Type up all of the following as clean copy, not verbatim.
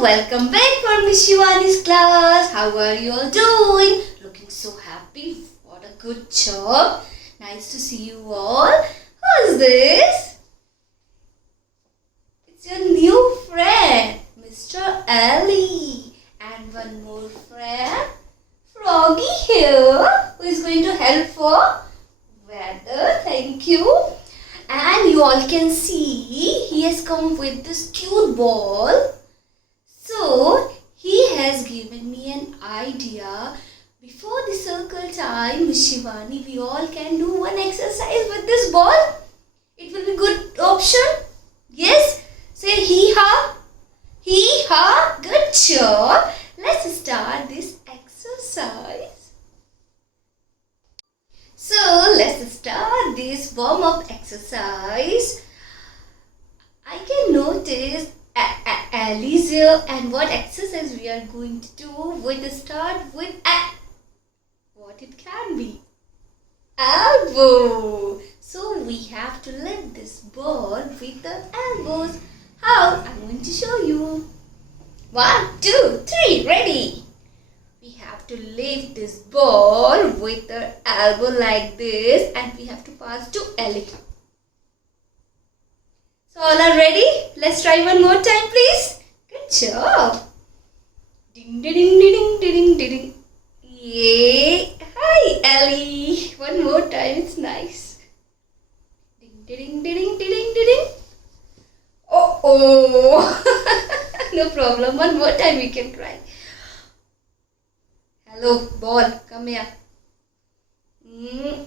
welcome back for Miss Shivani's class. How are you all doing? Looking so happy. What a good job. Nice to see you all. Who's this? It's your new friend, Mr. Ali. And one more friend, Froggy here, who is going to help for weather. Thank you. And you all can see he has come with this cute ball. So he has given me an idea. Before the circle time, Miss Shivani, we all can do one exercise with this ball. It will be good option. Yes? Say hee-ha. Hee-ha. Good job. Let's start this exercise. So let's start this warm-up exercise. I can notice Ali's here, and what exercise we are going to do will start with what it can be. Elbow. So we have to lift this ball with the elbows. How? I'm going to show you. 1, 2, 3, ready. We have to lift this ball with the elbow like this, and we have to pass to Ali. So all are ready? Let's try one more time, please. Good job. Ding ding ding ding ding ding ding. Yay! Hi, Ali. One more time. It's nice. Ding ding ding ding ding ding. Oh. No problem. One more time we can try. Hello, ball. Come here. Yay!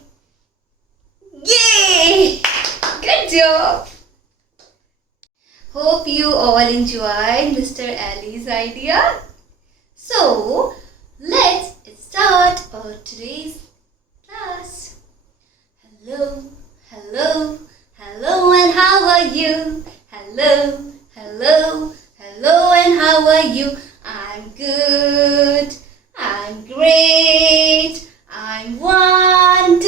Good job. Hope you all enjoyed Mr. Ali's idea. So, let's start our today's class. Hello, hello, hello, and how are you? Hello, hello, hello, and how are you? I'm good. I'm great. I'm wonderful.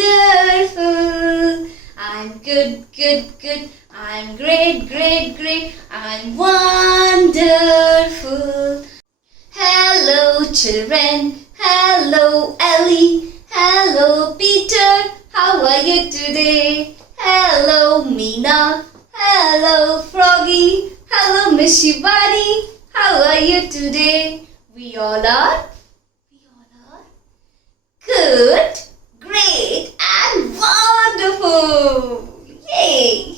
I'm good, good, good. I'm great, great, great. I'm wonderful. Hello, children. Hello, Ellie. Hello, Peter. How are you today? Hello, Meena. Hello, Froggy. Hello, Miss Shivani. How are you today? We all are good, great, and wonderful. Yay!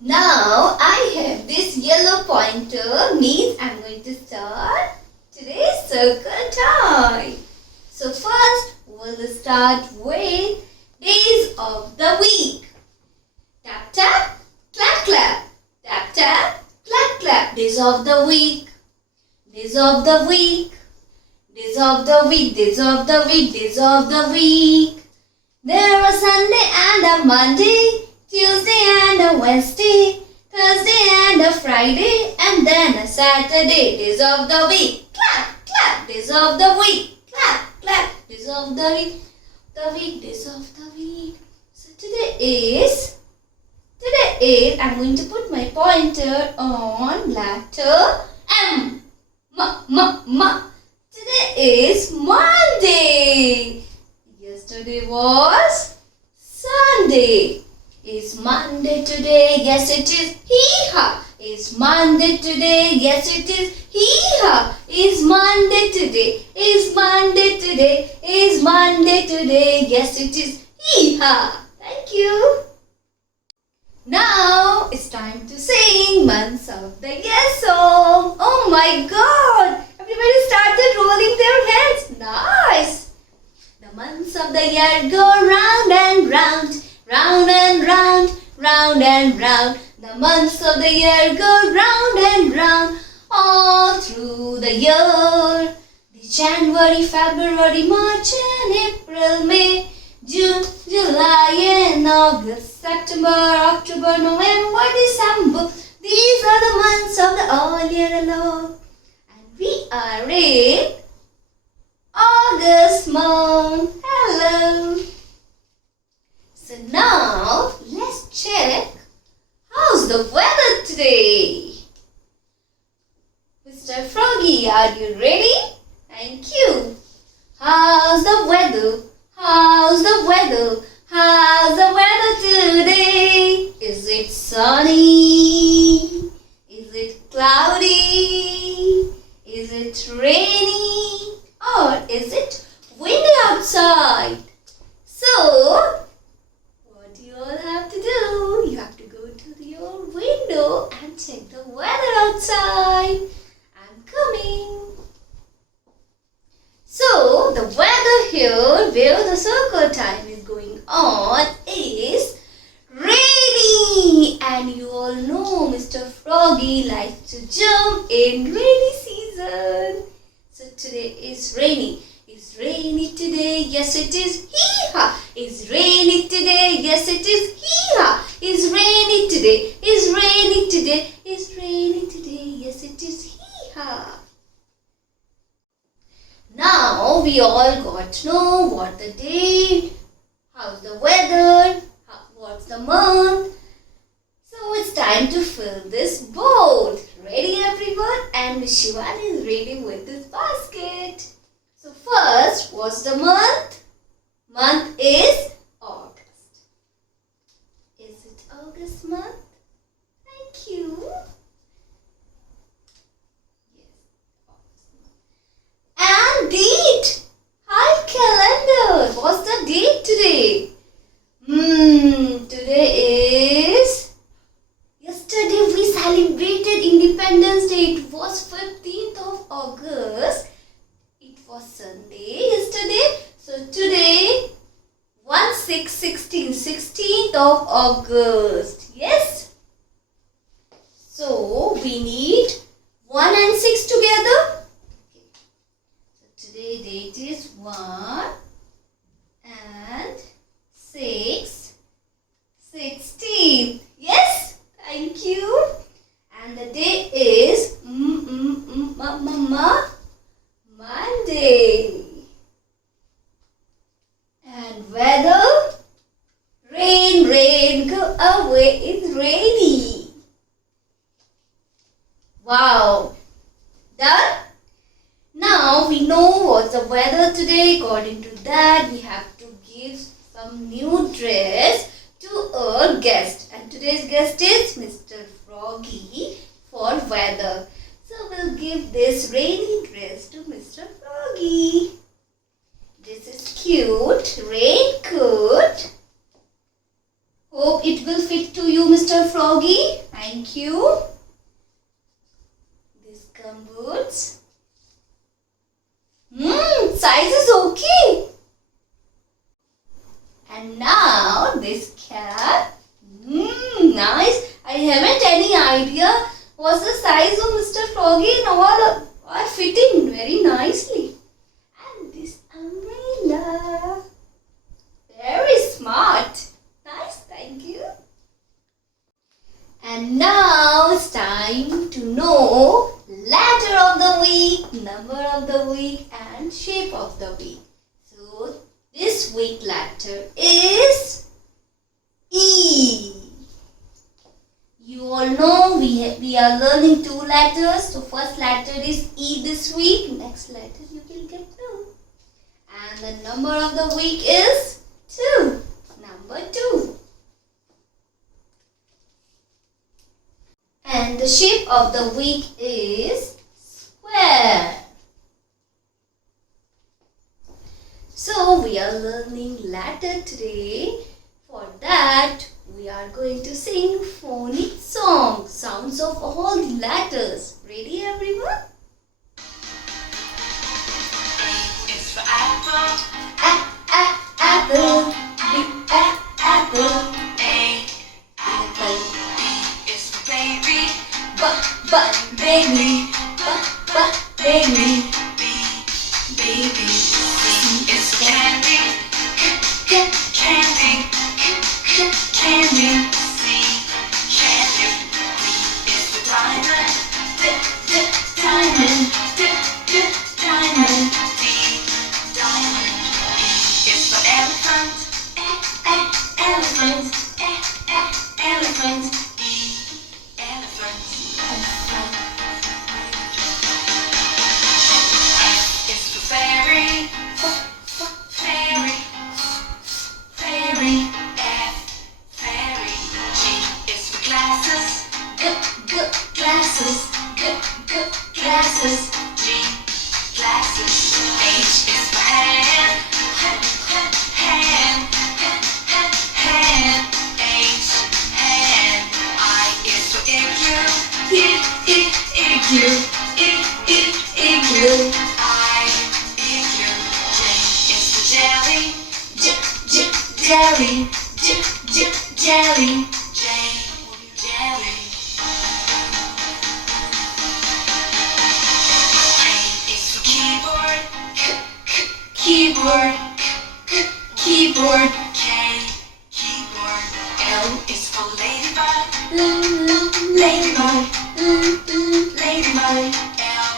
Now I have this yellow pointer, means I'm going to start today's circle time. So first we'll start with days of the week. Tap tap, clap clap. Tap tap, clap clap. Days of the week. Days of the week. Days of the week, days of the week, days of the week. There are Sunday and a Monday, Tuesday and a Wednesday, Thursday and a Friday, and then a Saturday. Days of the week, clap, clap. Days of the week, clap, clap. Days of the week, days of the week. So today is, I'm going to put my pointer on letter M. Ma. Today is Monday. Yesterday was Sunday. Is Monday today? Yes, it is. Hee-ha. Is Monday today? Yes, it is. Hee-ha. Is Monday today? Is Monday today? Is Monday today? Yes, it is. Hee-ha. Thank you. Now it's time to sing Months of the Year song. Oh my God! Everybody started rolling their hands. Nice! The months of the year go round and round, round and round, round and round. The months of the year go round and round, all through the year. The January, February, March and April, May, June, July and August, September, October, November, December. These are the months of the all year long. We are in August month. Hello. So now let's check how's the weather today. Mr. Froggy, are you ready? Thank you. How's the weather? How's the weather? How's the weather today? Is it sunny? Is it cloudy? Is it rainy? Or is it windy outside? So, what do you all have to do? You have to go to your window and check the weather outside. I'm coming. So, the weather here where the circle time is going on is rainy. And you all know Mr. Froggy likes to jump in rainy season. So, today is rainy. Is rainy today? Yes, it is. Hee-ha! Is rainy today? Yes, it is. Hee-ha! Is rainy today? Is rainy today? Is rainy today? Yes, it is. Hee-ha! Now we all got to know what the date, how's the weather, what's the month. So it's time to fill this bowl. Ready everyone? And Miss Shivani is ready with this basket. So first, what's the month? Month is August. Is it August month? Thank you. And date. Hi calendar. What's the date today? Today is... Yesterday we celebrated Independence Day. It was 15th of August. It was Sunday yesterday. So today 16th of August. Yes? So we need 1 and 6 together. Today date is 1 and 6, 16th. Yes, thank you. And the day is Monday. And weather, rain, go away. It's rainy. Wow. Done? Now we know what's the weather today. According to that, we have to give some new dress to our guest. And today's guest is Mr. Froggy for weather. So we'll give this rainy dress to Mr. Froggy. This is cute raincoat. Hope it will fit to you, Mr. Froggy. Thank you. This gumboots. Size is okay. And now this cap. Nice. I haven't any idea what's the size of Mr. Froggy and all are fitting very nicely. And this umbrella. Very smart. Nice, thank you. And now it's time to know letter of the week, number of the week and shape of the week. So this week letter is E. You all know we are learning 2 letters. So first letter is E this week. Next letter you will get know. And the number of the week is 2. Number 2. And the shape of the week is square. So we are learning letter today. For that we are going to sing phonic song. Sounds of all the letters. Ready everyone? A is for apple. Apple. Apple. A apple. B is for baby. Baby. Baby. B baby. C is for candy. Candy. Candy. C candy. D is for diamond. Diamond. Diamond. D diamond. E is for elephant. Elephant. Elephant. E elephant. Glasses. Glasses. G, glasses. H is for hand. Hand. Hand. H, hand. I is for igloo. Igloo. Igloo. I, igloo. J is for jelly. Jelly. Jelly. J, jelly. K is for keyboard. Keyboard. Keyboard. K, keyboard. L is for ladybug. Ladybug. Ladybug. L,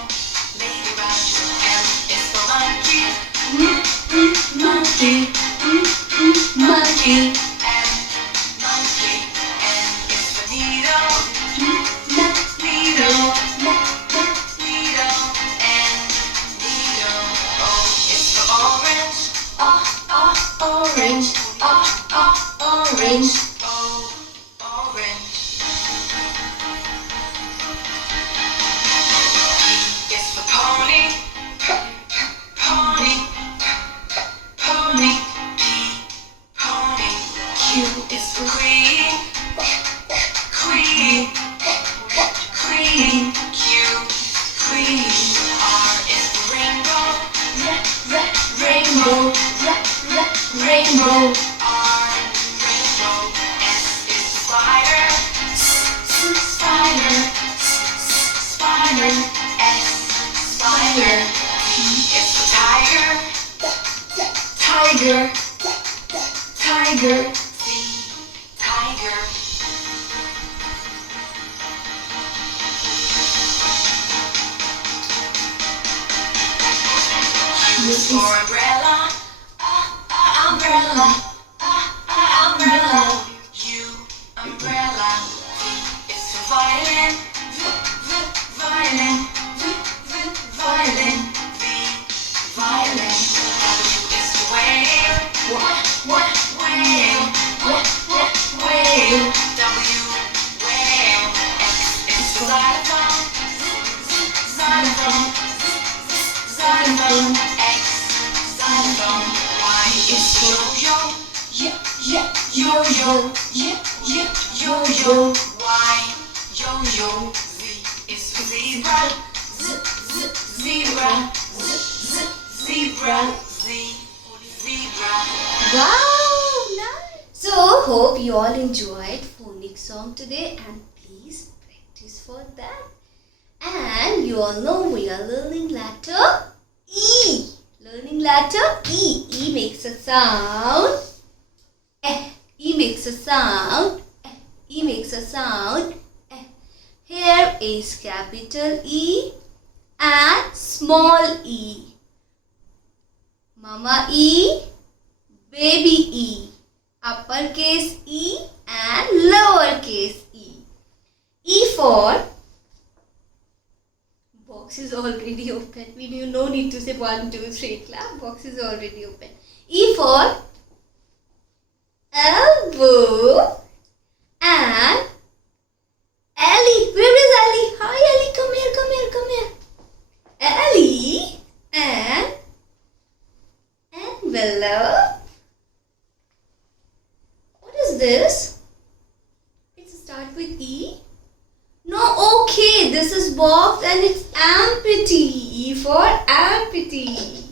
ladybug. M is for monkey. Monkey. Monkey. M, monkey. N is for needle. Needle. Needle. N, needle. O is for orange. Orange. Orange. O, orange. P is for pony. Pony. Pony. P, pony. Q is for queen. Queen. Queen. Q, queen. R is for rainbow. Rainbow. Rainbow. R, rainbow. S is for spider. Spider. Spider. S, spider. T is for tiger. Tiger. Tiger. C, tiger. U is for umbrella. Umbrella. Umbrella. U, umbrella. V is for violin. Violin. Violin. V, violin. W is for whale. Whale. Whale. W, whale. X is for xylophone. Xylophone. X, xylophone. Y is for yo-yo. Yo-yo. Yo-yo. Y, yo-yo. Z is for zebra. Zebra. Zebra. Z, zebra. Wow, nice. So hope you all enjoyed phonic song today, and please practice for that. And you all know we are learning letter E. Learning letter E. E makes a sound. E makes a sound. E makes a sound. Here is capital E and small e. Mama E, baby E, uppercase E and lowercase e. E for box is already open. We do no need to say 1, 2, 3 clap. Box is already open. E for elbow and Ellie. Where is Ellie? Hi Ellie, come here. Ellie and envelope. What is this? It's start with E. No, okay, this is box and it's empty. E for empty.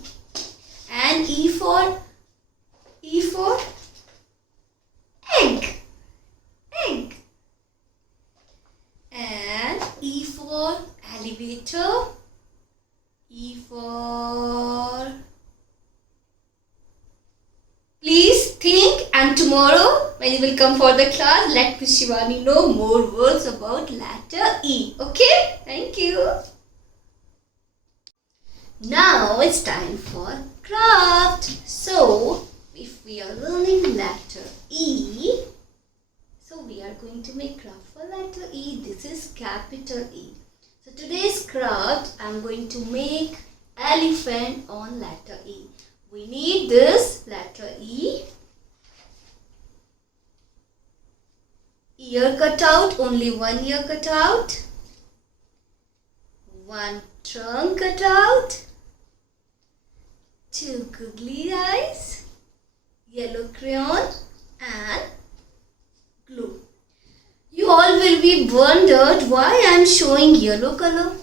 And E for egg. Egg. And E for elevator. E for... Please think, and tomorrow when you will come for the class, let Miss Shivani know more words about letter E. Okay? Thank you. Now it's time for craft. So, if we are learning letter E, so we are going to make craft for letter E. This is capital E. So today's craft, I am going to make elephant on letter E. We need this letter E. ear cutout, only one ear cutout. One trunk cutout. Two googly eyes. Yellow crayon and glue. You all will be wondered why I am showing yellow color.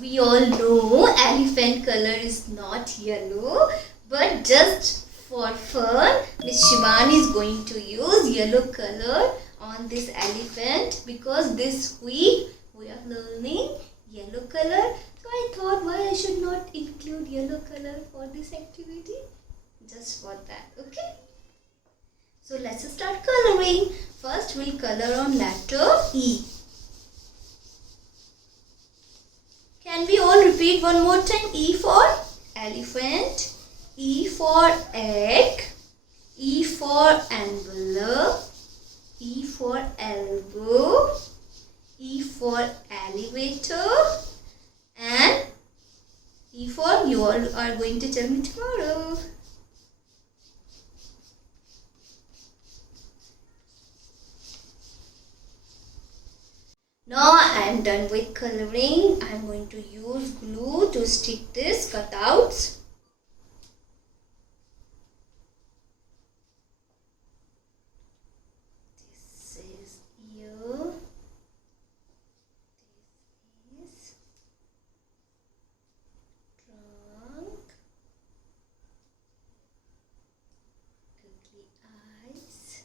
We all know elephant color is not yellow, but just for fun, Miss Shivani is going to use yellow color on this elephant because this week we are learning yellow color. So I thought why I should not include yellow color for this activity. Just for that, okay? So let's start coloring. First we'll color on letter E. Can we all repeat one more time? E for elephant, E for egg, E for envelope, E for elbow, E for elevator, and E for you all are going to tell me tomorrow. Now I am done with coloring. I am going to use glue to stick this cutouts. This is ear. This is trunk. Googly eyes.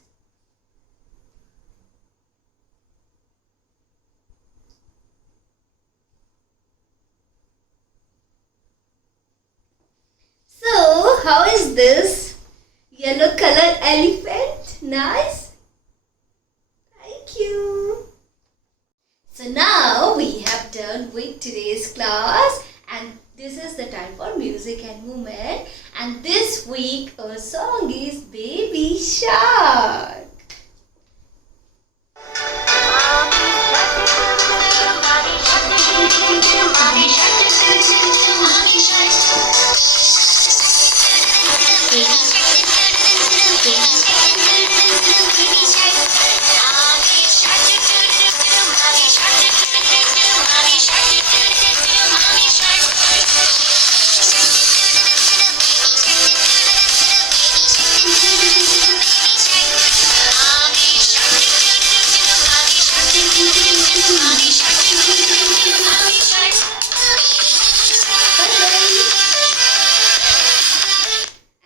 So, how is this yellow color elephant? Nice? Thank you. So now we have done with today's class and this is the time for music and movement, and this week our song is Baby Shark.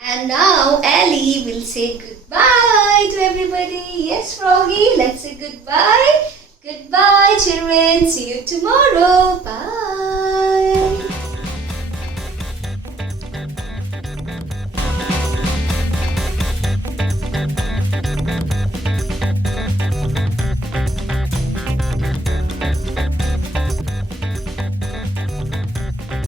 And now Ellie will say goodbye to everybody. Yes, Froggy, let's say goodbye. Goodbye, children. See you tomorrow. Bye.